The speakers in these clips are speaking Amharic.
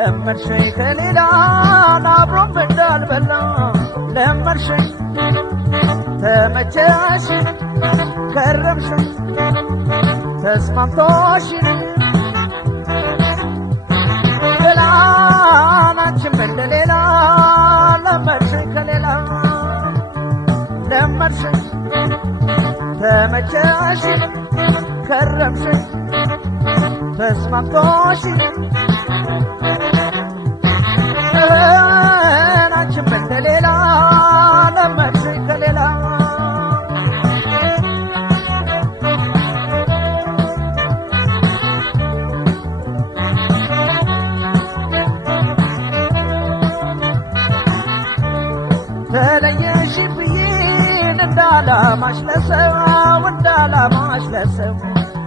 ለመርሸኝ ከሌላ አብሮም እንዳልበላ ለመርሸኝ ተመቸሽ ከረምሽኝ ተስማምቶሽ ገላናችን እንደሌላ ለመርሸኝ ከሌላ ለመርሸኝ ተመቸሽ ከረምሽኝ ተስማምቶሽ ናችን እንደሌላ ለመርሸኝ ከሌላ ተለየሽ ብዬን እንዳላማሽ ለሰው እንዳላማሽ ለሰው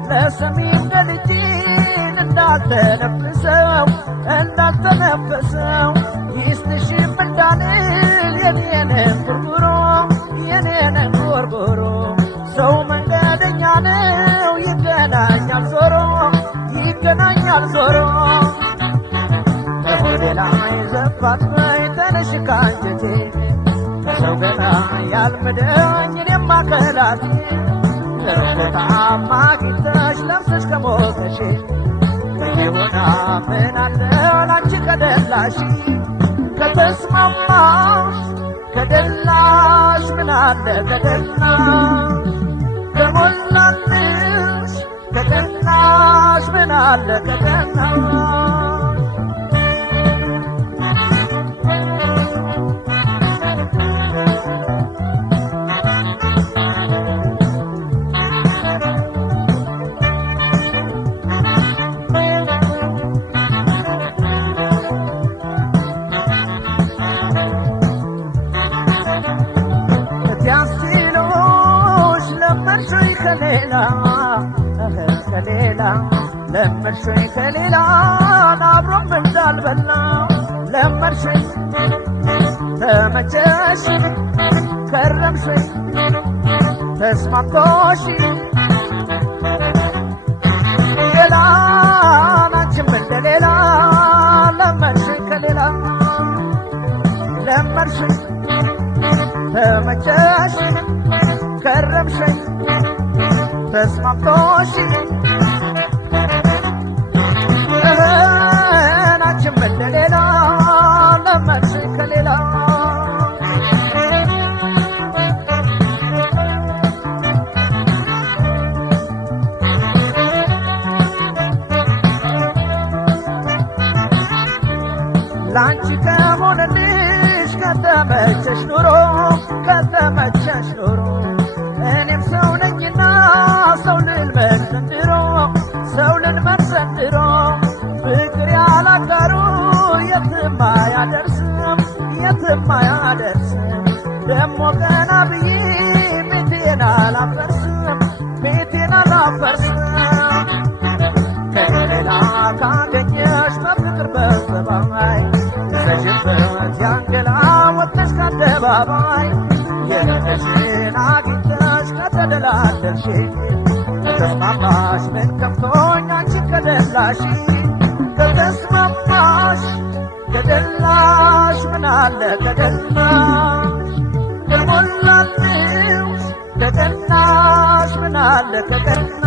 ለሰሚም ገልጬን እንዳልተነፍሰው እንዳልተነፈሰው ይስጥሽም እንዳልል የኔንን ጉርጉሮ የኔንን ጉርጉሮ ሰው መንገደኛ ነው ይገናኛል ዞሮ ይገናኛል ዞሮ ከሆዴ ላይ ዘፋት በይ ተነሽ ካንጀቴ ከሰው ገና ያልምደኝ እኔማ ከላቴ ለሮታ ማግኝተሽ ለብሰሽ ከሞተሽ ከየሆና ምን አለ ላንቺ ከደላሽ ከተስማማሽ ከደላሽ ምን አለ ከደላሽ ከሞላልሽ ከደላሽ ምን አለ ከደላሽ ከሌላ ለመርሸኝ ከሌላ አብሮም እንዳልበላ ለመርሸኝ ተመቸሽ ከረምሽኝ ተስማምቶሽ ገላናችን እንደሌላ ለመርሸኝ ከሌላ ለመርሸኝ ተመቸሽ ከረምሽኝ ተስማምቶሽ ናችን እንደሌላ ለመርሸኝ ከሌላ ላንቺ ከሆነልሽ ከተመቸሽ ኑሮ ከተመቸሽ ኑሮ እኔም ሰው ነኝና ሰው ልልመድ ዘንድሮ ሰው ልልመድ ዘንድሮ ፍቅር ያላጋሩ የትም አያደርስም የትም አያደርስም ደሞ ቀና ብዬ ቤቴን አላፈርስም ቤቴን አላፈርስም ከሌላ ካገኘሽ በፍቅር በጸባይ ይዘሽበት ያንገላ ወጥተሽ ከአደባባይ የለሽን አግኝተሽ ከተደላደልሽ ከተስማማሽ ምን ከብቶኝ አንቺ ከደላሽ ከተስማማሽ ከደላሽ ምን አለ ከደላሽ ከሞላልሽ ከደላሽ ምን አለ ከደላሽ